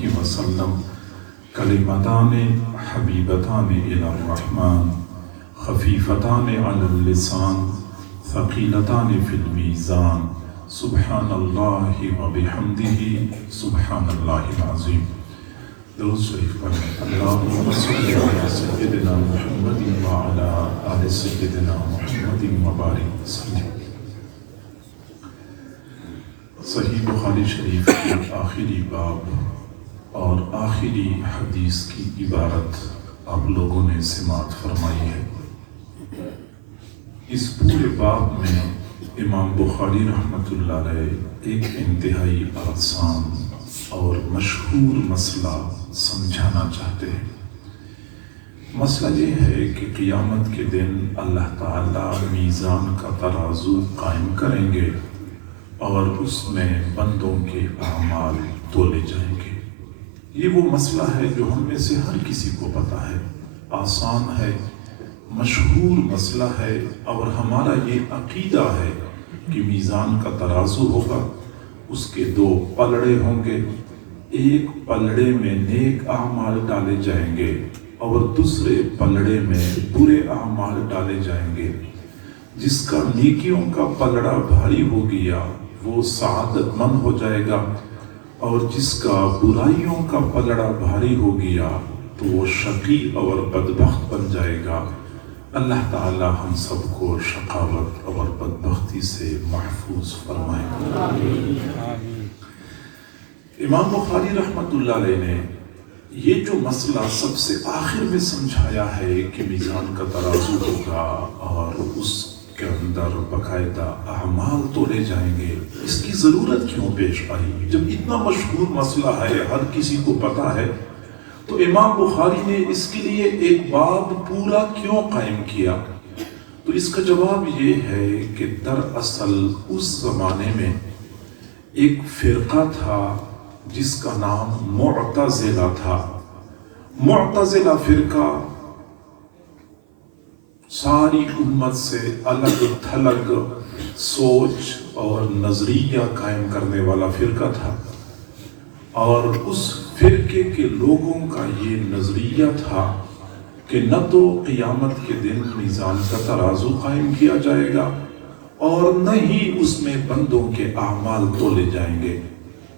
علیہ وسلم کلمتان حبیبتان الی الرحمن خفیفتان علی اللسان ثقیلتان فی المیزان سبحان اللہ وبحمدہ سبحان اللہ العظیم۔ درود شریف پڑھیں۔ اللہم صلی علی سیدنا محمد وعلی آل سیدنا محمد وبارک وسلم۔ صحیح بخاری شریف کی آخری باب اور آخری حدیث کی عبارت آپ لوگوں نے سماعت فرمائی ہے۔ اس پورے باب میں امام بخاری رحمۃ اللہ علیہ ایک انتہائی آسان اور مشہور مسئلہ سمجھانا چاہتے ہیں۔ مسئلہ یہ ہے کہ قیامت کے دن اللہ تعالیٰ میزان کا ترازو قائم کریں گے اور اس میں بندوں کے اعمال تولے جائیں گے۔ یہ وہ مسئلہ ہے جو ہم میں سے ہر کسی کو پتہ ہے، آسان ہے، مشہور مسئلہ ہے، اور ہمارا یہ عقیدہ ہے کہ میزان کا ترازو ہوگا، اس کے دو پلڑے ہوں گے، ایک پلڑے میں نیک اعمال ڈالے جائیں گے اور دوسرے پلڑے میں برے اعمال ڈالے جائیں گے۔ جس کا نیکیوں کا پلڑا بھاری ہو گیا وہ سعادت مند ہو جائے گا، اور جس کا برائیوں کا پلڑا بھاری ہو گیا تو وہ شقی اور بدبخت بن جائے گا۔ اللہ تعالی ہم سب کو شقاوت اور بدبختی سے محفوظ فرمائے۔ آمین۔ امام بخاری رحمۃ اللہ علیہ نے یہ جو مسئلہ سب سے آخر میں سمجھایا ہے کہ میزان کا ترازو ہوگا اور اس کے اندر باقاعدہ اعمال تولے جائیں گے، اس کی ضرورت کیوں پیش آئی؟ جب اتنا مشہور مسئلہ ہے، ہر کسی کو پتا ہے، تو امام بخاری نے اس کے لیے ایک باب پورا کیوں قائم کیا؟ تو اس کا جواب یہ ہے کہ دراصل اس زمانے میں ایک فرقہ تھا جس کا نام معتزلہ تھا۔ معتزلہ فرقہ ساری امت سے الگ تھلگ سوچ اور نظریہ قائم کرنے والا فرقہ تھا، اور اس فرقے کے لوگوں کا یہ نظریہ تھا کہ نہ تو قیامت کے دن میزان کا ترازو قائم کیا جائے گا اور نہ ہی اس میں بندوں کے اعمال تولے جائیں گے،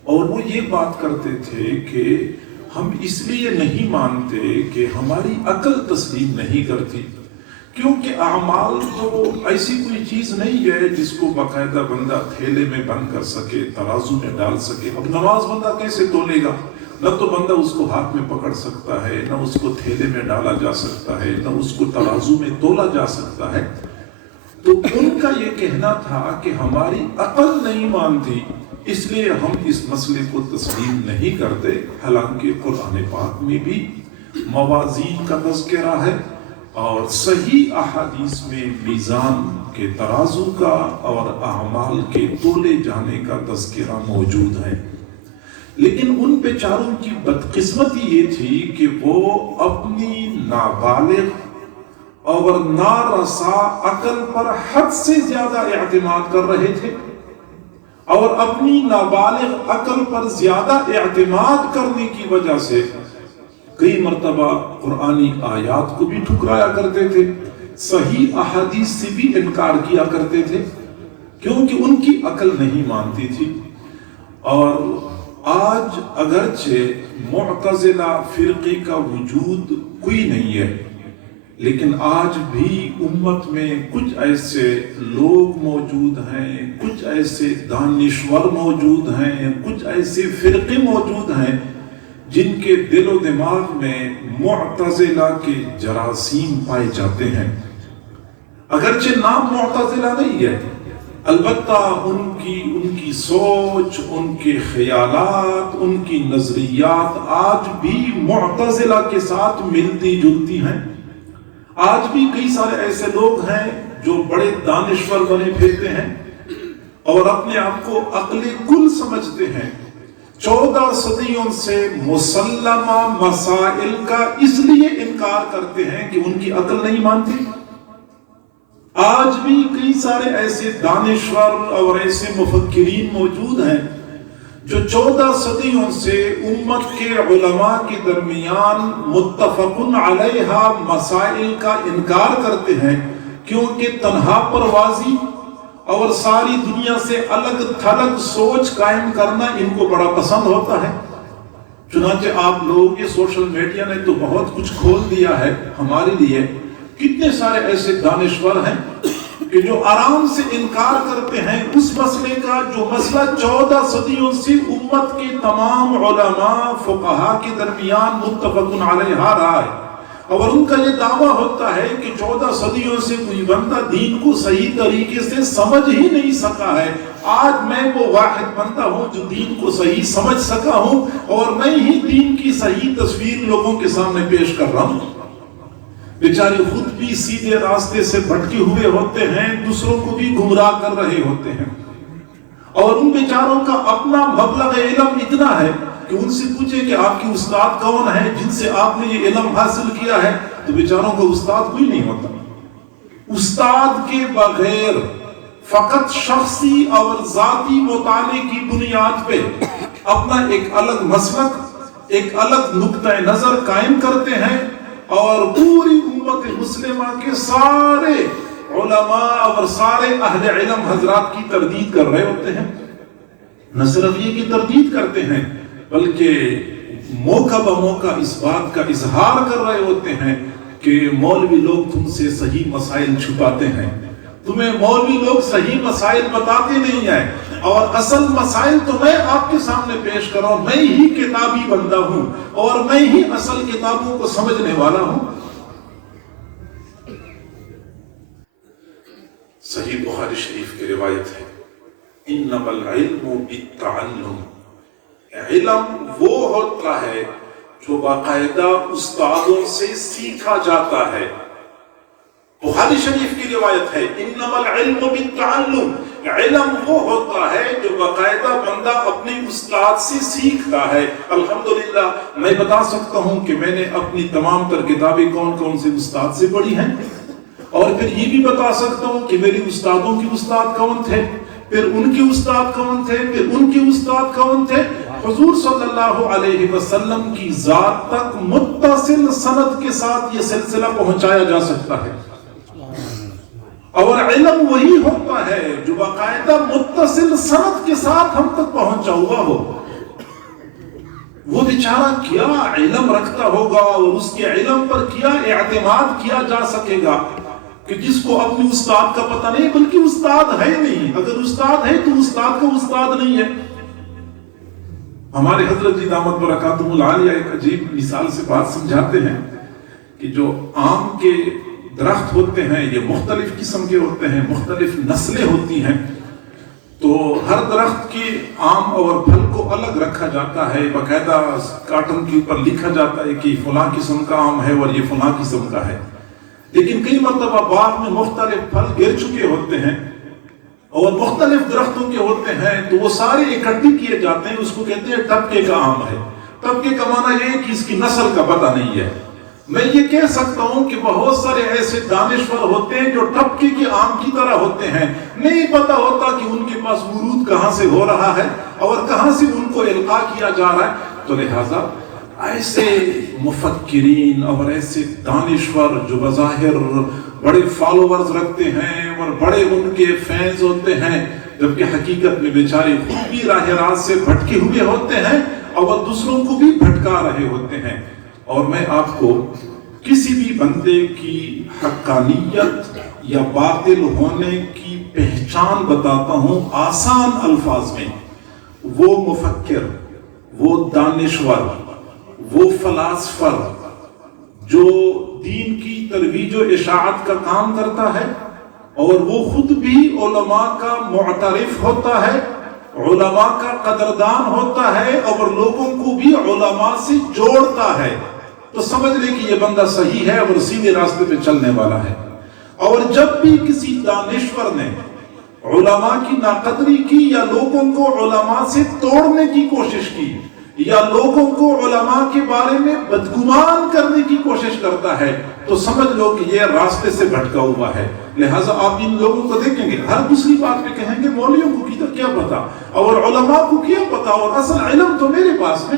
اور وہ یہ بات کرتے تھے کہ ہم اس لیے نہیں مانتے کہ ہماری عقل تسلیم نہیں کرتی، کیونکہ اعمال تو ایسی کوئی چیز نہیں ہے جس کو باقاعدہ بندہ تھیلے میں بند کر سکے، ترازو میں ڈال سکے۔ اب نماز بندہ کیسے تولے گا؟ نہ تو بندہ اس کو ہاتھ میں پکڑ سکتا ہے، نہ اس کو تھیلے میں ڈالا جا سکتا ہے، نہ اس کو ترازو میں تولا جا سکتا ہے۔ تو ان کا یہ کہنا تھا کہ ہماری عقل نہیں مانتی، اس لیے ہم اس مسئلے کو تسلیم نہیں کرتے، حالانکہ قرآن پاک میں بھی موازین کا تذکرہ ہے اور صحیح احادیث میں میزان کے ترازو کا اور اعمال کے تولے جانے کا تذکرہ موجود ہے۔ لیکن ان بیچاروں کی بدقسمتی یہ تھی کہ وہ اپنی نابالغ اور نارسا عقل پر حد سے زیادہ اعتماد کر رہے تھے، اور اپنی نابالغ عقل پر زیادہ اعتماد کرنے کی وجہ سے کئی مرتبہ قرآنی آیات کو بھی ٹھکرایا کرتے تھے، صحیح احادیث سے بھی انکار کیا کرتے تھے، کیونکہ ان کی عقل نہیں مانتی تھی۔ اور آج اگرچہ معتزلہ فرقے کا وجود کوئی نہیں ہے، لیکن آج بھی امت میں کچھ ایسے لوگ موجود ہیں، کچھ ایسے دانشور موجود ہیں، کچھ ایسے فرقے موجود ہیں جن کے دل و دماغ میں معتزلہ کے جراثیم پائے جاتے ہیں۔ اگرچہ نام معتزلہ نہیں ہے، البتہ ان کی سوچ، ان کے خیالات، ان کی نظریات آج بھی معتزلہ کے ساتھ ملتی جلتی ہیں۔ آج بھی کئی سارے ایسے لوگ ہیں جو بڑے دانشور بنے پھرتے ہیں اور اپنے آپ کو عقل کل سمجھتے ہیں، 14 صدیوں سے مسلمہ مسائل کا اس لیے انکار کرتے ہیں کہ ان کی عقل نہیں مانتی۔ آج بھی کئی سارے ایسے دانشور اور ایسے مفکرین موجود ہیں جو 14 صدیوں سے امت کے علماء کے درمیان متفقن علیہ مسائل کا انکار کرتے ہیں، کیونکہ تنہا پروازی اور ساری دنیا سے الگ تھلگ سوچ قائم کرنا ان کو بڑا پسند ہوتا ہے۔ چنانچہ آپ لوگ یہ سوشل میڈیا نے تو بہت کچھ کھول دیا ہے ہمارے لیے، کتنے سارے ایسے دانشور ہیں کہ جو آرام سے انکار کرتے ہیں اس مسئلے کا جو مسئلہ 14 صدیوں سے امت کے تمام علماء فقہا کے درمیان متفقن علیہ رہا ہے، اور ان کا یہ دعویٰ ہوتا ہے کہ 14 صدیوں سے کوئی بندہ دین کو صحیح طریقے سے سمجھ ہی نہیں سکا ہے۔ آج میں وہ واحد بندہ ہوں جو دین کو صحیح سمجھ سکا ہوں، اور میں ہی دین کی صحیح تصویر لوگوں کے سامنے پیش کر رہا ہوں۔ بیچارے خود بھی سیدھے راستے سے بھٹکے ہوئے ہوتے ہیں، دوسروں کو بھی گمراہ کر رہے ہوتے ہیں، اور ان بیچاروں کا اپنا مبلغ علم اتنا ہے کہ ان سے پوچھے کہ آپ کی استاد کون ہے جن سے آپ نے یہ علم حاصل کیا ہے، تو بیچاروں کو استاد کوئی نہیں ہوتا۔ استاد کے بغیر فقط شخصی اور ذاتی مطالعے کی بنیاد پہ اپنا ایک الگ مسلک، ایک الگ نقطہ نظر قائم کرتے ہیں، اور پوری امت مسلمہ کے سارے علماء اور سارے اہل علم حضرات کی تردید کر رہے ہوتے ہیں۔ نہ صرف یہ کہ تردید کرتے ہیں، بلکہ موقع بموقع اس بات کا اظہار کر رہے ہوتے ہیں کہ مولوی لوگ تم سے صحیح مسائل چھپاتے ہیں، تمہیں مولوی لوگ صحیح مسائل بتاتے نہیں ہیں، اور اصل مسائل تو میں آپ کے سامنے پیش کر رہا ہوں، میں ہی کتابی بندہ ہوں اور میں ہی اصل کتابوں کو سمجھنے والا ہوں۔ صحیح بخاری شریف کی روایت ہے، انما العلم بالتعلم، علم وہ ہوتا ہے جو باقاعدہ استادوں سے سیکھا جاتا ہے۔ بخاری شریف کی روایت ہے، انما العلم بالتعلم، علم وہ ہوتا ہے جو باقاعدہ بندہ اپنے استاد سے سیکھتا ہے۔ الحمدللہ میں بتا سکتا ہوں کہ میں نے اپنی تمام تر کتابیں کون کون سے استاد سے پڑھی ہیں، اور پھر یہ بھی بتا سکتا ہوں کہ میرے استادوں کے استاد کون تھے، پھر ان کے استاد کون تھے، پھر ان کے استاد کون تھے۔ حضور صلی اللہ علیہ وسلم کی ذات تک متصل سند کے ساتھ یہ سلسلہ پہنچایا جا سکتا ہے، اور علم وہی ہوتا ہے جو باقاعدہ متصل سند کے ساتھ ہم تک پہنچا ہوا ہو۔ وہ بیچارہ کیا علم رکھتا ہوگا اور اس کے علم پر کیا اعتماد کیا جا سکے گا کہ جس کو اپنے استاد کا پتہ نہیں، بلکہ استاد ہے نہیں، اگر استاد ہے تو استاد کا استاد نہیں ہے۔ ہمارے حضرت جی دامت برکاتہم العالیہ ایک عجیب مثال سے بات سمجھاتے ہیں کہ جو آم کے درخت ہوتے ہیں یہ مختلف قسم کے ہوتے ہیں، مختلف نسلیں ہوتی ہیں، تو ہر درخت کے آم اور پھل کو الگ رکھا جاتا ہے، باقاعدہ کارٹن کے اوپر لکھا جاتا ہے کہ فلاں قسم کا آم ہے اور یہ فلاں قسم کا ہے۔ لیکن کئی مرتبہ باغ میں مختلف پھل گر چکے ہوتے ہیں اور مختلف درختوں کے ہوتے ہیں، تو وہ سارے اکٹھے کیے جاتے ہیں، اس کو کہتے ہیں ٹپکے کا آم ہے۔ ٹپکے کا معنی یہ ہے کہ اس کی نسل کا پتہ نہیں ہے۔ میں یہ کہہ سکتا ہوں کہ بہت سارے ایسے دانشور ہوتے ہیں جو ٹپکے کے آم کی طرح ہوتے ہیں، نہیں پتا ہوتا کہ ان کے پاس ورود کہاں سے ہو رہا ہے اور کہاں سے ان کو القاء کیا جا رہا ہے۔ تو لہٰذا ایسے مفکرین اور ایسے دانشور جو بظاہر بڑے فالوورز رکھتے ہیں اور بڑے ان کے فینز ہوتے ہیں، جبکہ حقیقت میں بیچارے خود بھی راہ راست سے بھٹکے ہوئے ہوتے ہیں اور دوسروں کو بھی بھٹکا رہے ہوتے ہیں۔ اور میں آپ کو کسی بھی بندے کی حقانیت یا باطل ہونے کی پہچان بتاتا ہوں آسان الفاظ میں۔ وہ مفکر، وہ دانشور، وہ فلاسفر جو دین کی ترویج و اشاعت کا کام کرتا ہے اور وہ خود بھی علماء کا معترف ہوتا ہے، علماء کا قدردان ہوتا ہے اور لوگوں کو بھی علماء سے جوڑتا ہے، تو سمجھ لے کہ یہ بندہ صحیح ہے اور سیدھے راستے پہ چلنے والا ہے۔ اور جب بھی کسی دانشور نے علماء کی ناقدری کی یا لوگوں کو علماء سے توڑنے کی کوشش کی یا لوگوں کو علماء کے بارے میں بدگمان کرنے کی کوشش کرتا ہے تو سمجھ لو کہ یہ راستے سے بھٹکا ہوا ہے. لہٰذا آپ ان لوگوں کو دیکھیں گے ہر دوسری بات پہ کہیں گے مولویوں کو کیا پتا اور علماء کو کیا پتا اور اصل علم تو میرے پاس ہے.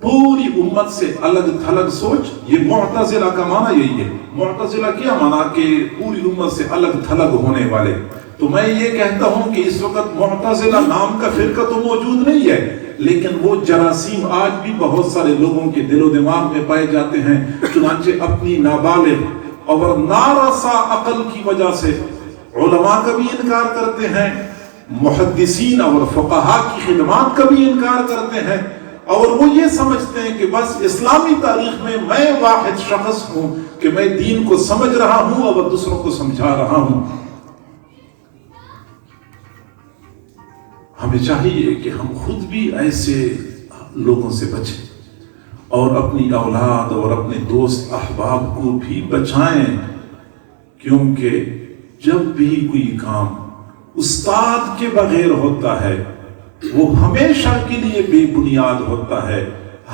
پوری امت سے الگ تھلگ سوچ. یہ معتزلہ کا معنی یہی ہے. معتزلہ کیا معنی کہ پوری امت سے الگ تھلگ ہونے والے. تو میں یہ کہتا ہوں کہ اس وقت معتزلہ نام کا فرقہ تو موجود نہیں ہے لیکن وہ جراثیم آج بھی بہت سارے لوگوں کے دل و دماغ میں پائے جاتے ہیں. چنانچہ اپنی نابالغ اور نارسا عقل کی وجہ سے علماء کا بھی انکار کرتے ہیں, محدثین اور فقہاء کی خدمات کا بھی انکار کرتے ہیں, اور وہ یہ سمجھتے ہیں کہ بس اسلامی تاریخ میں واحد شخص ہوں کہ میں دین کو سمجھ رہا ہوں اور دوسروں کو سمجھا رہا ہوں. ہمیں چاہیے کہ ہم خود بھی ایسے لوگوں سے بچیں اور اپنی اولاد اور اپنے دوست احباب کو بھی بچائیں, کیونکہ جب بھی کوئی کام استاد کے بغیر ہوتا ہے وہ ہمیشہ کے لیے بے بنیاد ہوتا ہے.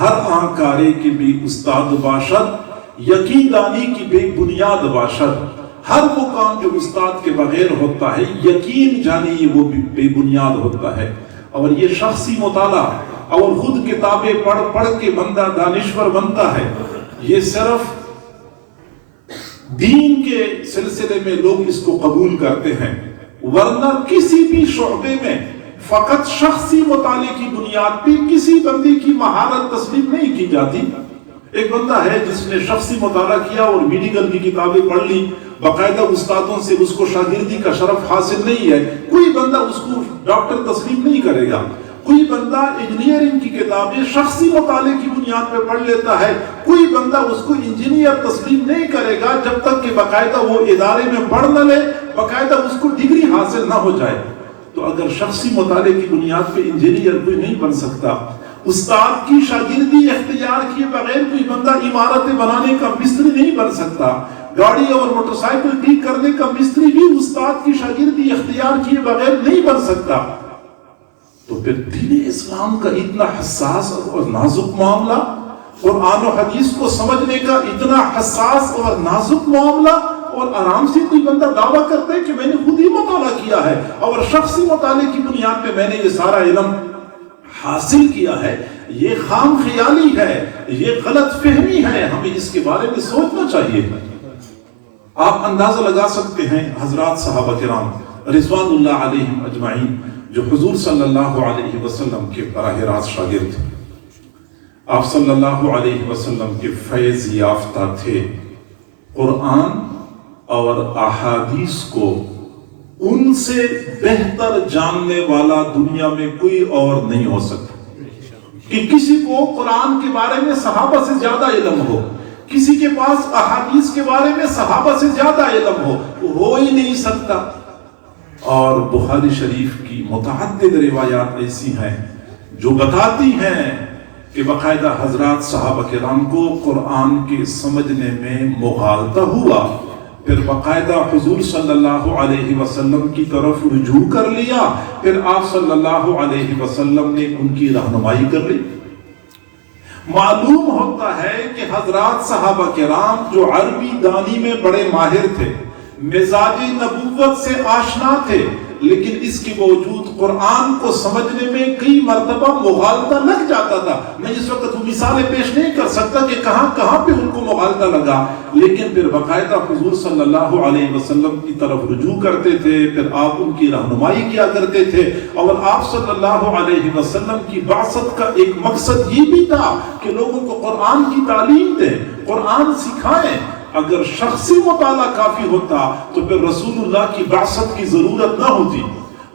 ہر آنکارے کی بھی استاد باشد, یقین دانی کی بے بنیاد باشد. ہر وہ کام جو استاد کے بغیر ہوتا ہے یقین جانی وہ بے بنیاد ہوتا ہے. اور یہ شخصی مطالعہ اور خود کتابیں پڑھ کے بندہ دانشور بنتا ہے, یہ صرف دین کے سلسلے میں لوگ اس کو قبول کرتے ہیں, ورنہ کسی بھی شعبے میں فقط شخصی مطالعے کی بنیاد پہ کسی بندے کی مہارت تسلیم نہیں کی جاتی. ایک بندہ ہے جس نے شخصی مطالعہ کیا اور میڈیکل کی کتابیں پڑھ لی, باقاعدہ استادوں سے اس کو شاگردی کا شرف حاصل نہیں ہے, کوئی بندہ اس کو ڈاکٹر تسلیم نہیں کرے گا. کوئی بندہ انجینئرنگ کی کتابیں شخصی مطالعے کی بنیاد پہ پڑھ لیتا ہے, کوئی بندہ اس کو انجینئر تسلیم نہیں کرے گا جب تک کہ باقاعدہ وہ ادارے میں پڑھ نہ لے, باقاعدہ اس کو ڈگری حاصل نہ ہو جائے. تو اگر شخصی مطالعے کی بنیاد پہ انجینئر کوئی نہیں بن سکتا, استاد کی شاگردی اختیار کیے بغیر کوئی بندہ عمارتیں بنانے کا مستری نہیں بن سکتا, گاڑی اور موٹر سائیکل ٹھیک کرنے کا مستری بھی استاد کی شاگردی اختیار کیے بغیر نہیں بن سکتا. تو پھر دین اسلام کا اتنا حساس اور نازک معاملہ, قرآن و حدیث کو سمجھنے کا اتنا حساس اور نازک معاملہ, اور آرام سے کوئی بندہ دعویٰ کرتا ہے کہ میں نے خود ہی مطالعہ کیا ہے اور شخصی مطالعے کی بنیاد پہ میں نے یہ سارا علم حاصل کیا ہے. یہ خام خیالی ہے, یہ غلط فہمی ہے, ہمیں اس کے بارے میں سوچنا چاہیے. آپ اندازہ لگا سکتے ہیں حضرات صحابہ کرام رضوان اللہ علیہم اجمعین جو حضور صلی اللہ علیہ وسلم کے براہ راست شاگرد تھے, آپ صلی اللہ علیہ وسلم کے فیض یافتہ تھے. قرآن اور احادیث کو ان سے بہتر جاننے والا دنیا میں کوئی اور نہیں ہو سکتا کہ کسی کو قرآن کے بارے میں صحابہ سے زیادہ علم ہو, کسی کے پاس احادیث کے بارے میں صحابہ سے زیادہ علم ہو ہی نہیں سکتا. اور بخاری شریف کی متعدد روایات ایسی ہیں جو بتاتی ہیں کہ باقاعدہ حضرات صحابہ کرام کو قرآن کے سمجھنے میں مغالطہ ہوا, پھر باقاعدہ حضور صلی اللہ علیہ وسلم کی طرف رجوع کر لیا, پھر آپ صلی اللہ علیہ وسلم نے ان کی رہنمائی کر لی. معلوم ہوتا ہے کہ حضرات صحابہ کرام جو عربی دانی میں بڑے ماہر تھے, مزاج نبوت سے آشنا تھے, لیکن اس کے باوجود قرآن کو سمجھنے میں کئی مرتبہ مغالطہ لگ جاتا تھا. میں اس وقت وہ مثالیں پیش نہیں کر سکتا کہ کہاں کہاں پہ ان کو مغالطہ لگا, لیکن پھر باقاعدہ حضور صلی اللہ علیہ وسلم کی طرف رجوع کرتے تھے, پھر آپ ان کی رہنمائی کیا کرتے تھے. اور آپ صلی اللہ علیہ وسلم کی بعثت کا ایک مقصد یہ بھی تھا کہ لوگوں کو قرآن کی تعلیم دیں, قرآن سکھائیں. اگر شخصی مطالعہ کافی ہوتا تو پھر رسول اللہ کی بعثت کی ضرورت نہ ہوتی,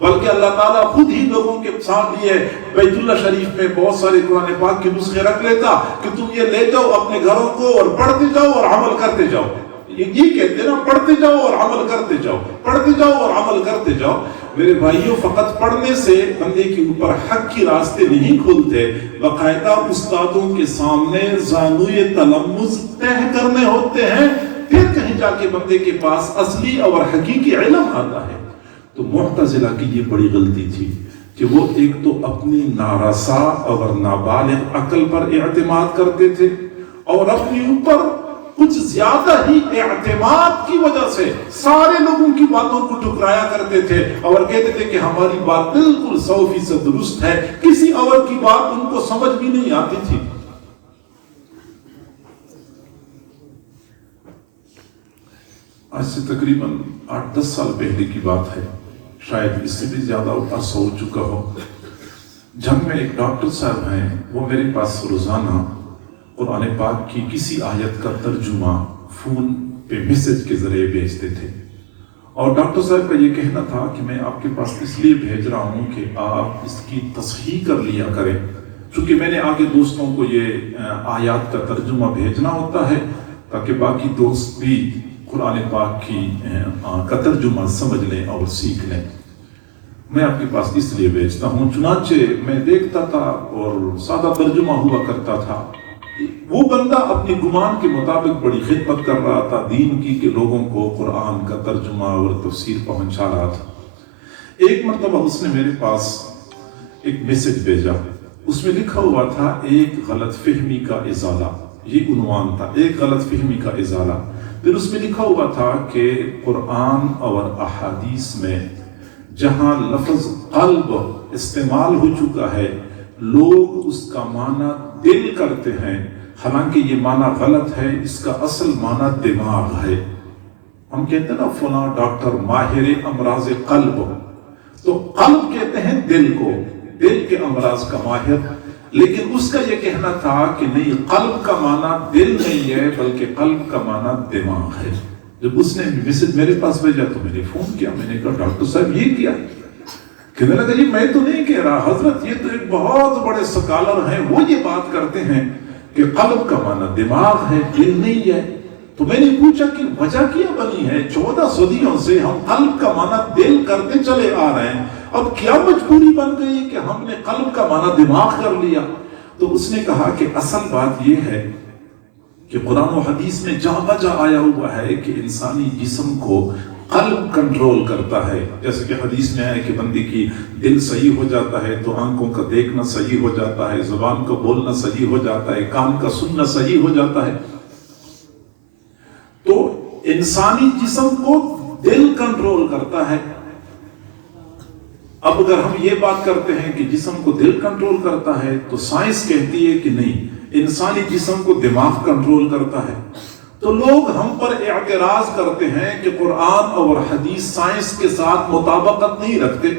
بلکہ اللہ تعالیٰ خود ہی لوگوں کے سامنے بیت اللہ شریف میں بہت سارے قرآن پاک کے نسخے رکھ لیتا کہ تم یہ لے جاؤ اپنے گھروں کو اور پڑھتے جاؤ اور عمل کرتے جاؤ. یہ کہتے نا, پڑھتے جاؤ اور عمل کرتے جاؤ, پڑھتے جاؤ اور عمل کرتے جاؤ. میرے بھائیوں, فقط پڑھنے سے بندے کے اوپر حق کی راستے نہیں کھلتے, باقاعدہ استادوں کے سامنے زانوئے تلمذ طے کرنے ہوتے ہیں, پھر کہیں جا کے بندے کے پاس اصلی اور حقیقی علم آتا ہے. تو معتزلہ کی یہ بڑی غلطی تھی کہ وہ ایک تو اپنی نارسا اور نابالغ عقل پر اعتماد کرتے تھے، اور اپنے اوپر کچھ زیادہ ہی اعتماد کی وجہ سے سارے لوگوں کی باتوں کو ٹھکرایا کرتے تھے اور کہتے تھے کہ ہماری بات بالکل 100% درست ہے، کسی اور کی بات ان کو سمجھ بھی نہیں آتی تھی۔ آج سے تقریباً 8-10 سال پہلے کی بات ہے، شاید اس سے بھی زیادہ عرصہ ہو چکا ہو، جب میں ایک ڈاکٹر صاحب ہیں، وہ میرے پاس روزانہ قرآن پاک کی کسی آیت کا ترجمہ فون پہ میسج کے ذریعے بھیجتے تھے، اور ڈاکٹر صاحب کا یہ کہنا تھا کہ میں آپ کے پاس اس لیے بھیج رہا ہوں کہ آپ اس کی تصحیح کر لیا کریں، چونکہ میں نے آگے دوستوں کو یہ آیات کا ترجمہ بھیجنا ہوتا ہے تاکہ باقی دوست بھی قرآن پاک کی کا ترجمہ سمجھ لیں اور سیکھ لیں۔ میں آپ کے پاس اس لیے بھیجتا ہوں، چنانچہ میں دیکھتا تھا اور سادہ ترجمہ ہوا کرتا تھا، وہ بندہ اپنی گمان کے مطابق بڑی خدمت کر رہا تھا دین کی، کہ لوگوں کو قرآن کا ترجمہ اور تفسیر پہنچا رہا تھا۔ ایک مرتبہ اس نے میرے پاس ایک میسج بھیجا، اس میں لکھا ہوا تھا ایک غلط فہمی کا ازالہ، یہ عنوان تھا، ایک غلط فہمی کا ازالہ۔ پھر اس میں لکھا ہوا تھا کہ قرآن اور احادیث میں جہاں لفظ قلب استعمال ہو چکا ہے، لوگ اس کا معنی دل کرتے ہیں، حالانکہ یہ معنی غلط ہے، اس کا اصل معنی دماغ ہے۔ ہم کہتے ہیں نا فلاں ڈاکٹر ماہر امراض قلب، تو قلب کہتے ہیں دل کو، دل کے امراض کا ماہر، لیکن اس کا یہ کہنا تھا کہ نہیں، قلب کا معنی دل نہیں ہے بلکہ قلب کا معنی دماغ ہے۔ جب اس نے میسج میرے پاس بھیجا تو میں نے فون کیا، میں نے کہا ڈاکٹر صاحب یہ کیا؟ کہنے لگا جی میں تو نہیں کہہ رہا حضرت، یہ تو ایک بہت بڑے سکالر ہیں، وہ یہ بات کرتے ہیں کہ قلب کا معنی دماغ ہے، دل نہیں ہے۔ تو میں نے پوچھا کہ وجہ کیا بنی ہے؟ 14 صدیوں سے ہم قلب کا معنی دل کرتے چلے آ رہے ہیں، اب کیا مجبوری بن گئی کہ ہم نے قلب کا معنی دماغ کر لیا؟ تو اس نے کہا کہ اصل بات یہ ہے کہ قرآن و حدیث میں جہاں بجا آیا ہوا ہے کہ انسانی جسم کو قلب کنٹرول کرتا ہے، جیسے کہ حدیث میں ہے کہ بندے کی دل صحیح ہو جاتا ہے تو آنکھوں کا دیکھنا صحیح ہو جاتا ہے، زبان کا بولنا صحیح ہو جاتا ہے، کان کا سننا صحیح ہو جاتا ہے۔ تو انسانی جسم کو دل کنٹرول کرتا ہے۔ اب اگر ہم یہ بات کرتے ہیں کہ جسم کو دل کنٹرول کرتا ہے تو سائنس کہتی ہے کہ نہیں، انسانی جسم کو دماغ کنٹرول کرتا ہے۔ تو لوگ ہم پر اعتراض کرتے ہیں کہ قرآن اور حدیث سائنس کے ساتھ مطابقت نہیں رکھتے۔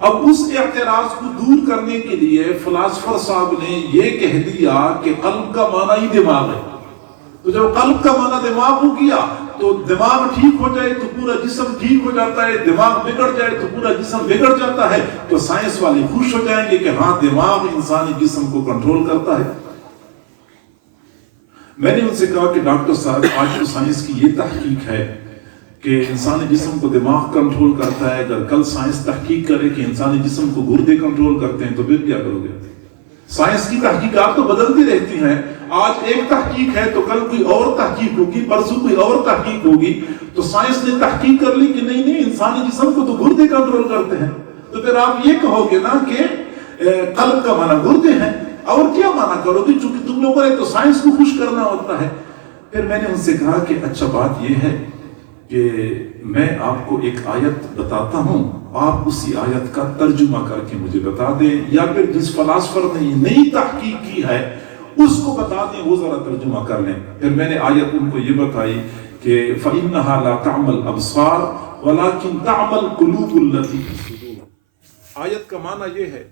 اب اس اعتراض کو دور کرنے کے لیے فلاسفر صاحب نے یہ کہہ دیا کہ قلب کا معنی ہی دماغ ہے۔ تو جب قلب کا معنی دماغ ہو گیا تو دماغ ٹھیک ہو جائے تو پورا جسم ٹھیک ہو جاتا ہے، دماغ بگڑ جائے تو پورا جسم بگڑ جاتا ہے، تو سائنس والے خوش ہو جائیں گے کہ ہاں دماغ انسانی جسم کو کنٹرول کرتا ہے۔ میں نے ان سے کہا کہ ڈاکٹر صاحب آج تو سائنس کی یہ تحقیق ہے کہ انسانی جسم کو دماغ کنٹرول کرتا ہے، اگر کل سائنس تحقیق کرے کہ انسانی جسم کو گردے کنٹرول کرتے ہیں تو پھر کیا کرو گے؟ سائنس کی تحقیقات تو بدلتی رہتی ہیں، آج ایک تحقیق ہے تو کل کوئی اور تحقیق ہوگی، پرسوں کوئی اور تحقیق ہوگی۔ تو سائنس نے تحقیق کر لی کہ نہیں انسانی جسم کو تو گردے کنٹرول کرتے ہیں، تو پھر آپ یہ کہو گے نا کہ قلب کا معنی گردے ہیں، اور کیا معنی کرو گے؟ چونکہ تم لوگوں نے تو سائنس کو خوش کرنا ہوتا ہے۔ پھر میں نے ان سے کہا کہ اچھا بات یہ ہے کہ میں آپ کو ایک آیت بتاتا ہوں، آپ اسی آیت کا ترجمہ کر کے مجھے بتا دیں، یا پھر جس فلاسفر نے یہ نئی تحقیق کی ہے اس کو بتا دیں، وہ ذرا ترجمہ کر لیں۔ پھر میں نے آیت ان کو یہ بتائی کہ فَإِنَّهَا لَا تَعْمَى الْأَبْصَارُ وَلَكِنْ تَعْمَى الْقُلُوبُ الَّتِي فِي الصُّدُورِ۔ آیت کا معنی یہ ہے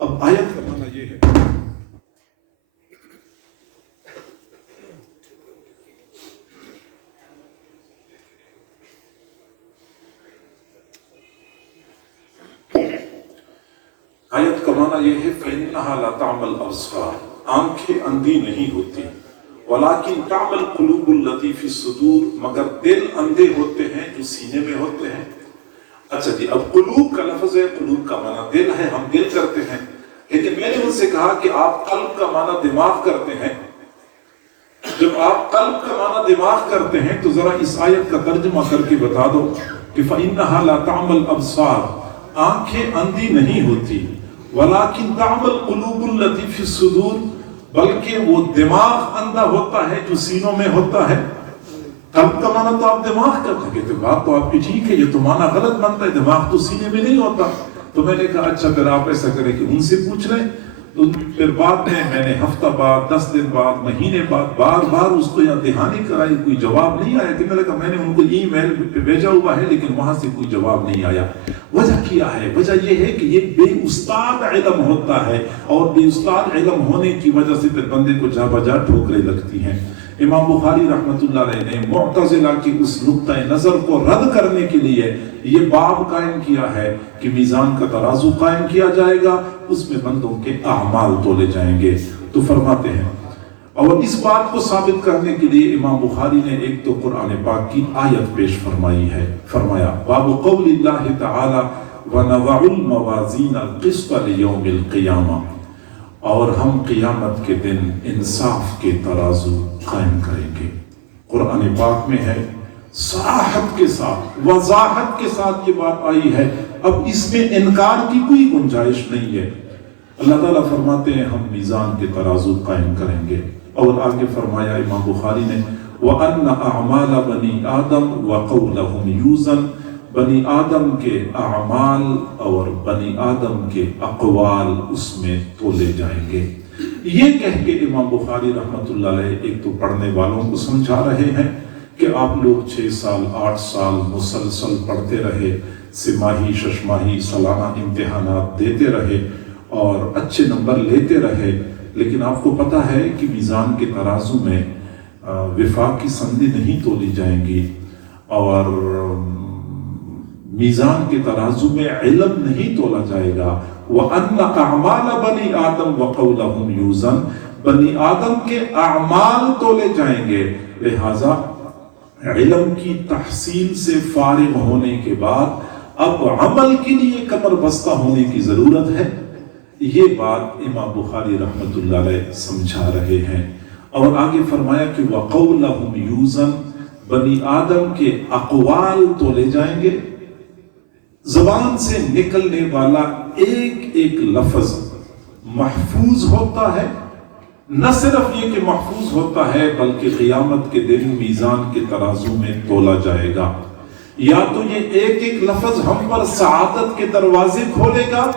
اب آیت کا معنی یہ ہے آیت کا معنی یہ ہے فَإِنَّهَا لَا تَعْمَى الْأَبْصَارُ، آنکھیں اندھی نہیں ہوتی، وَلَكِنْ تَعْمَى الْقُلُوبُ الَّتِي فِي الصُّدُورِ، مگر دل اندھے ہوتے ہیں جو سینے میں ہوتے ہیں۔ اچھا جی، اب قلوب کا لفظ ہے، قلوب کا معنی دل ہے، ہم دل کرتے ہیں۔ لیکن میں نے ان سے کہا کہ آپ قلب کا معنی دماغ کرتے ہیں، جب آپ قلب کا معنی دماغ کرتے ہیں تو ذرا اس آیت کا ترجمہ کر کے بتا دو کہ فَإِنَّهَا لَا تَعْمَى الْأَبْصَارِ، آنکھیں اندھی نہیں ہوتی، وَلَكِنْ تَعْمَى الْقُلُوبُ الَّتِي فِي الصُّدُورِ، بلکہ وہ دماغ اندھا ہوتا ہے جو سینوں میں ہوتا ہے۔ قلب کا معنی تو آپ دماغ کرتے ہیں، تو بات تو آپ کی ٹھیک ہے، یہ تو معنی غلط بنتا ہے، دماغ تو سینے میں نہیں ہوتا۔ تو میں نے کہا اچھا پھر آپ ایسا کریں کہ ان سے پوچھ لیں۔ تو پھر بعد میں نے ہفتہ بعد، 10 دن بعد، مہینے بعد بار بار اس کو یہاں دہانی کرائی، کوئی جواب نہیں آیا۔ کہ میں نے ان کو ای میل پہ بھیجا ہوا ہے لیکن وہاں سے کوئی جواب نہیں آیا۔ وجہ کیا ہے؟ وجہ یہ ہے کہ یہ بے استاد علم ہوتا ہے، اور بے استاد علم ہونے کی وجہ سے پھر بندے کو جا بجا ٹھوکریں لگتی ہیں۔ امام بخاری رحمۃ اللہ علیہ نے معتزلہ کی اس نقطہ نظر کو رد کرنے کے لیے یہ باب قائم کیا ہے کہ میزان کا ترازو قائم کیا جائے گا، اس میں بندوں کے اعمال تولے جائیں گے۔ تو فرماتے ہیں، اور اس بات کو ثابت کرنے کے لیے امام بخاری نے ایک تو قرآن پاک کی آیت پیش فرمائی ہے۔ فرمایا باب قول اللہ تعالی وَنَضَعُ الْمَوَازِينَ الْقِسْطَ لِيَوْمِ الْقِيَامَةِ، اور ہم قیامت کے دن انصاف کے ترازو قائم کریں گے۔ قرآن پاک میں ہے، صراحت کے ساتھ، وضاحت کے ساتھ یہ بات آئی ہے، اب اس میں انکار کی کوئی گنجائش نہیں ہے۔ اللہ تعالیٰ فرماتے ہیں ہم میزان کے ترازو قائم کریں گے، اور آگے فرمایا امام بخاری نے وَأَنَّ أَعْمَالَ بَنِي آدَمْ وَقَوْلَهُمْ يُوزَنْ، بنی آدم کے اعمال اور بنی آدم کے اقوال اس میں تولے جائیں گے۔ یہ کہہ کے امام بخاری رحمۃ اللہ علیہ ایک تو پڑھنے والوں کو سمجھا رہے ہیں کہ آپ لوگ 6 سال 8 سال مسلسل پڑھتے رہے، سماہی ششماہی سالانہ امتحانات دیتے رہے اور اچھے نمبر لیتے رہے، لیکن آپ کو پتہ ہے کہ میزان کے ترازو میں وفاق کی سندھی نہیں تولی جائیں گی، اور میزان کے ترازو میں علم نہیں تولا جائے گا۔ وَأَنَّ أَعْمَالَ بَنِي آدَمْ وَقَوْلَهُمْ يُوزَنْ، بنی آدم کے اعمال تولے جائیں گے۔ لہٰذا علم کی تحصیل سے فارغ ہونے کے بعد اب عمل کے لیے کمر بستہ ہونے کی ضرورت ہے۔ یہ بات امام بخاری رحمۃ اللہ علیہ سمجھا رہے ہیں، اور آگے فرمایا کہ وَقَوْلَهُمْ يُوزَنْ، بنی آدم کے اقوال تولے جائیں گے۔ زبان سے نکلنے والا ایک ایک لفظ محفوظ ہوتا ہے، نہ صرف یہ کہ محفوظ ہوتا ہے بلکہ قیامت کے دن میزان کے ترازو میں تولا جائے گا۔ یا تو یہ ایک ایک لفظ ہم پر سعادت کے دروازے کھولے گا،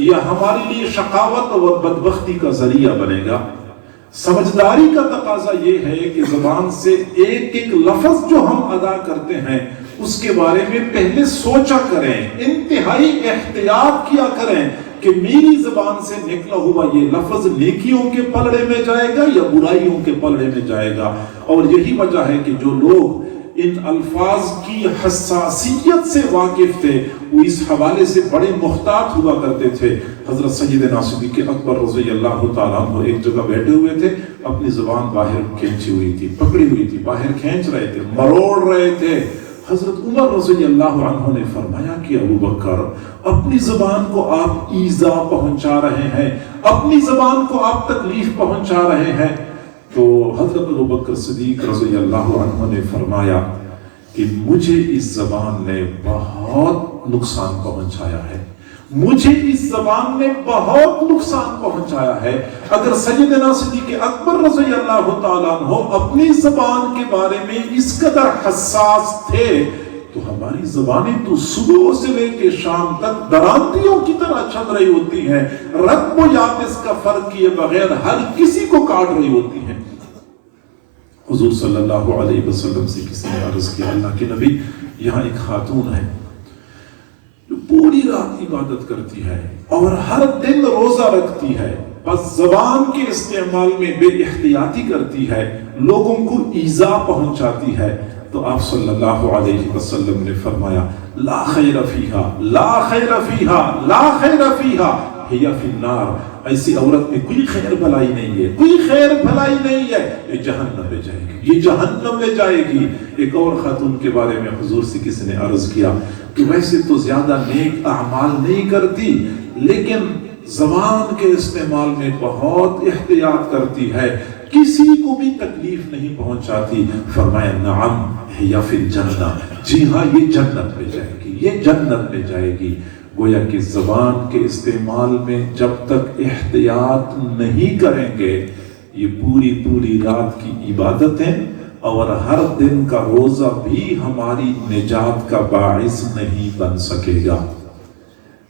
یا ہمارے لیے شقاوت اور بدبختی کا ذریعہ بنے گا۔ سمجھداری کا تقاضا یہ ہے کہ زبان سے ایک ایک لفظ جو ہم ادا کرتے ہیں اس کے بارے میں پہلے سوچا کریں، انتہائی احتیاط کیا کریں کہ میری زبان سے نکلا ہوا یہ لفظ نیکیوں کے پلڑے میں جائے گا یا برائیوں کے پلڑے میں جائے گا۔ اور یہی وجہ ہے کہ جو لوگ ان الفاظ کی حساسیت سے واقف تھے وہ اس حوالے سے بڑے محتاط ہوا کرتے تھے۔ حضرت سیدنا صدیق اکبر رضی اللہ تعالیٰ عنہ ایک جگہ بیٹھے ہوئے تھے، اپنی زبان باہر کھینچی ہوئی تھی، پکڑی ہوئی تھی، باہر کھینچ رہے تھے، مروڑ رہے تھے۔ حضرت عمر رضی اللہ عنہ نے فرمایا کہ ابو بکر، اپنی زبان کو آپ ایذا پہنچا رہے ہیں، اپنی زبان کو آپ تکلیف پہنچا رہے ہیں۔ تو حضرت ابو بکر صدیق رضی اللہ عنہ نے فرمایا کہ مجھے اس زبان نے بہت نقصان پہنچایا ہے، مجھے اس زبان نے بہت نقصان پہنچایا ہے۔ اگر سیدنا صدیق اکبر رضی اللہ تعالیٰ عنہ اپنی زبان کے بارے میں اس قدر حساس تھے تو ہماری زبانیں تو صبح سے لے کے شام تک درانتیوں کی طرح چل رہی ہوتی ہیں، رطب و یابس کا فرق کیے بغیر ہر کسی کو کاٹ رہی ہوتی ہیں۔ حضور صلی اللہ علیہ وسلم سے کسی نے عرض کیا، اللہ کے نبی، یہاں ایک خاتون ہے جو پوری رات عبادت کرتی ہے اور ہر دن روزہ رکھتی ہے، بس زبان کے استعمال میں بے احتیاطی کرتی ہے، لوگوں کو ایذا پہنچاتی ہے۔ تو آپ صلی اللہ علیہ وسلم نے فرمایا، لا خیر فیہا، لا خیر فیہا، لا خیر فیہا، ہی فی النار، ایسی عورت میں کوئی خیر بھلائی نہیں ہے، کوئی خیر بھلائی نہیں ہے، یہ جہنم لے جائے گی، یہ جہنم لے جائے گی۔ ایک اور خاتون کے بارے میں حضور سے کسی نے عرض کیا کہ ویسے تو زیادہ نیک اعمال نہیں کرتی لیکن زبان کے استعمال میں بہت احتیاط کرتی ہے، کسی کو بھی تکلیف نہیں پہنچاتی۔ فرمایا نعم ہی فی الجنہ، جی ہاں یہ جنت میں جائے گی، یہ جنت میں جائے گی۔ گویا کہ زبان کے استعمال میں جب تک احتیاط نہیں کریں گے، یہ پوری رات کی عبادتیں اور ہر دن کا روزہ بھی ہماری نجات کا باعث نہیں بن سکے گا۔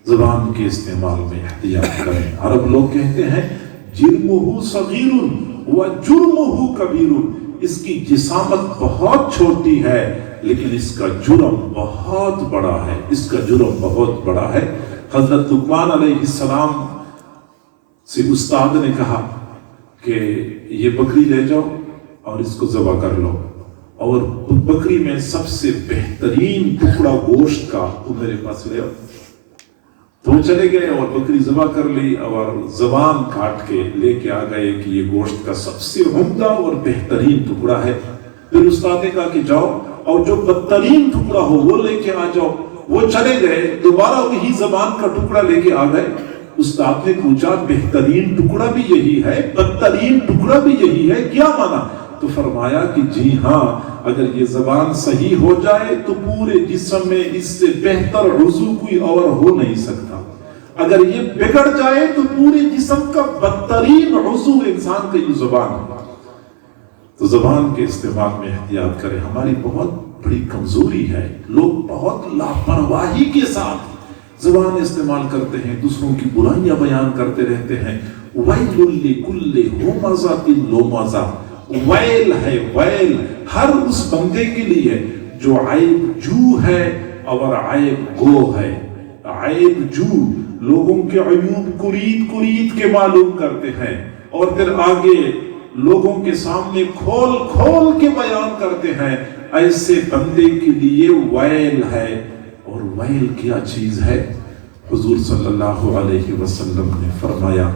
زبان کے استعمال میں احتیاط کریں۔ عرب لوگ کہتے ہیں جرمہ صغیر و جرمہ کبیر، اس کی جسامت بہت چھوٹی ہے لیکن اس کا جرم بہت بڑا ہے، اس کا جرم بہت بڑا ہے۔ حضرت لقمان علیہ السلام سے استاد نے کہا کہ یہ بکری لے جاؤ اور اس کو ذبح کر لو، اور بکری میں سب سے بہترین ٹکڑا گوشت کا وہ میرے پاس لے آؤ۔ تو وہ چلے گئے اور بکری ذبح کر لی اور زبان کاٹ کے لے کے آ گئے کہ یہ گوشت کا سب سے عمدہ اور بہترین ٹکڑا ہے۔ پھر استاد نے کہا کہ جاؤ اور جو بدترین ٹکڑا ہو وہ لے کے آ جاؤ۔ وہ چلے گئے، دوبارہ وہی زبان کا ٹکڑا لے کے آ گئے۔ استاد نے پوچھا بہترین ٹکڑا بھی یہی ہے، بدترین ٹکڑا بھی یہی ہے، کیا مانا؟ تو فرمایا کہ جی ہاں، اگر یہ زبان صحیح ہو جائے تو پورے جسم میں اس سے بہتر عضو کوئی اور ہو نہیں سکتا، اگر یہ بگڑ جائے تو پورے جسم کا بدترین عضو انسان کا یہ زبان ہے۔ تو زبان کے استعمال میں احتیاط کریں۔ ہماری بہت بڑی کمزوری ہے، لوگ بہت لاپرواہی کے ساتھ زبان استعمال کرتے ہیں، دوسروں کی برائیاں بیان کرتے رہتے ہیں۔ ویل لکل ہمزۃ لمزہ، ویل ہے ویل ہر اس بندے کے لیے جو عیب جو ہے اور عیب گو ہے۔ عیب جو لوگوں کے عیوب کرید کے معلوم کرتے ہیں اور پھر آگے لوگوں کے سامنے کھول کے بیان کرتے ہیں، ایسے بندے کے لیے ویل ہے۔ اور ویل کیا چیز ہے؟ حضور صلی اللہ علیہ وسلم نے فرمایا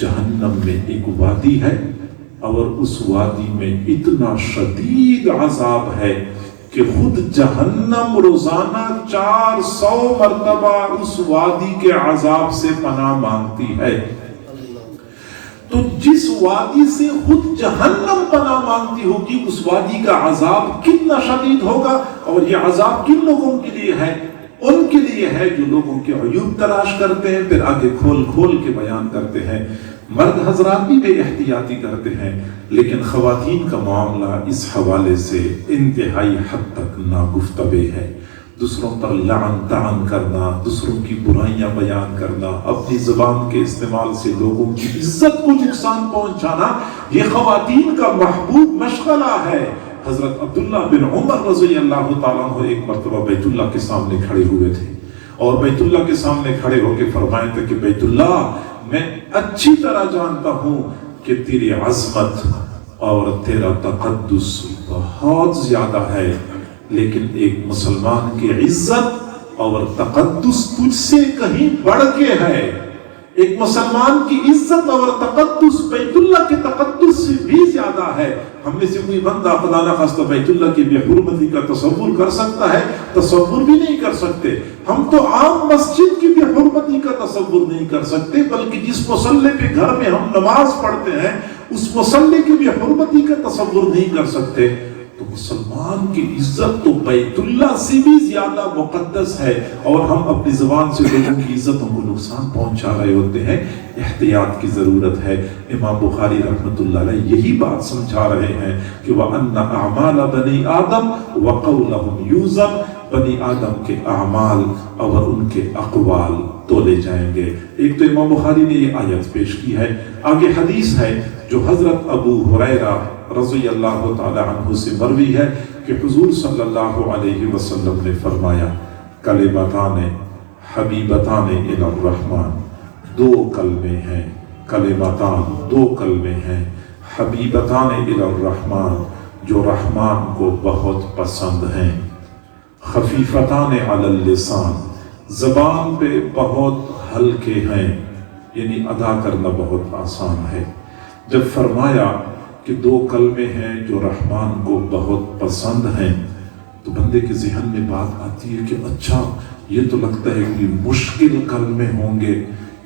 جہنم میں ایک وادی ہے اور اس وادی میں اتنا شدید عذاب ہے کہ خود جہنم روزانہ 400 مرتبہ اس وادی کے عذاب سے پناہ مانگتی ہے۔ تو جس وادی سے خود جہنم پناہ مانگتی ہوگی، اس وادی کا عذاب کتنا شدید ہوگا۔ اور یہ عذاب کن لوگوں کے لیے ہے؟ ان کے لیے ہے جو لوگوں کے عیوب تلاش کرتے ہیں، پھر آگے کھول کے بیان کرتے ہیں۔ مرد حضرات بھی بے احتیاطی کرتے ہیں، لیکن خواتین کا معاملہ اس حوالے سے انتہائی حد تک ناگفتگو ہے۔ دوسروں پر لعن طعن کرنا، دوسروں کی برائیاں بیان کرنا، اپنی زبان کے استعمال سے لوگوں کی عزت کو نقصان پہنچانا، یہ خواتین کا محبوب مشغلہ ہے۔ حضرت عبداللہ بن عمر رضی اللہ تعالیٰ عنہ ایک مرتبہ بیت اللہ کے سامنے کھڑے ہوئے تھے اور بیت اللہ کے سامنے کھڑے ہو کے فرمایا تھا کہ بیت اللہ، میں اچھی طرح جانتا ہوں کہ تیری عظمت اور تیرا تقدس بہت زیادہ ہے، لیکن ایک مسلمان کی عزت اور تقدس تجھ سے کہیں بڑھ کے ہے۔ ایک مسلمان کی عزت اور تقدس بیت اللہ کے تقدس سے بھی زیادہ ہے۔ ہم میں سے کوئی بندہ خدا نخواستہ بیت اللہ کی بے حرمتی کا تصور کر سکتا ہے؟ تصور بھی نہیں کر سکتے۔ ہم تو عام مسجد کی بے حرمتی کا تصور نہیں کر سکتے، بلکہ جس مصلی پہ گھر میں ہم نماز پڑھتے ہیں اس مصلی کی بے حرمتی کا تصور نہیں کر سکتے۔ تو مسلمان کی عزت تو بیت اللہ سے بھی زیادہ مقدس ہے، اور ہم اپنی زبان سے لوگوں کی عزتوں کو نقصان پہنچا رہے ہوتے ہیں۔ احتیاط کی ضرورت ہے۔ امام بخاری رحمۃ اللہ علیہ یہی بات سمجھا رہے ہیں کہ وَأَنَّ أَعْمَالَ بَنِي آدم وَقَوْلَهُمْ يُوزَنُ، بنی آدم کے اعمال اور ان کے اقوال تولے جائیں گے۔ ایک تو امام بخاری نے یہ آیت پیش کی ہے، آگے حدیث ہے جو حضرت ابو ہریرہ رضی اللہ تعالی عنہ سے مروی ہے کہ حضور صلی اللہ علیہ وسلم نے فرمایا کلمتان حبیبتان الی الرحمن، دو کلمے ہیں، کلمتان دو کلمے ہیں، حبیبتان الی الرحمن جو رحمان کو بہت پسند ہیں، خفیفتان علی اللسان زبان پہ بہت ہلکے ہیں، یعنی ادا کرنا بہت آسان ہے۔ جب فرمایا کہ دو کلمے ہیں جو رحمان کو بہت پسند ہیں، تو بندے کے ذہن میں بات آتی ہے کہ اچھا یہ تو لگتا ہے کہ مشکل کلمے ہوں گے،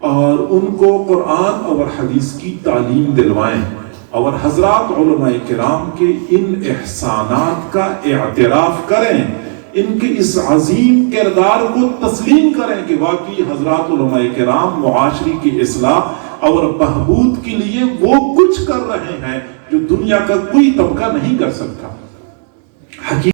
اور ان کو قرآن اور حدیث کی تعلیم دلوائیں، اور حضرات علماء کرام کے ان احسانات کا اعتراف کریں، ان کے اس عظیم کردار کو تسلیم کریں کہ واقعی حضرات علماء کرام معاشرے کی اصلاح اور بہبود کے لیے وہ کچھ کر رہے ہیں جو دنیا کا کوئی طبقہ نہیں کر سکتا۔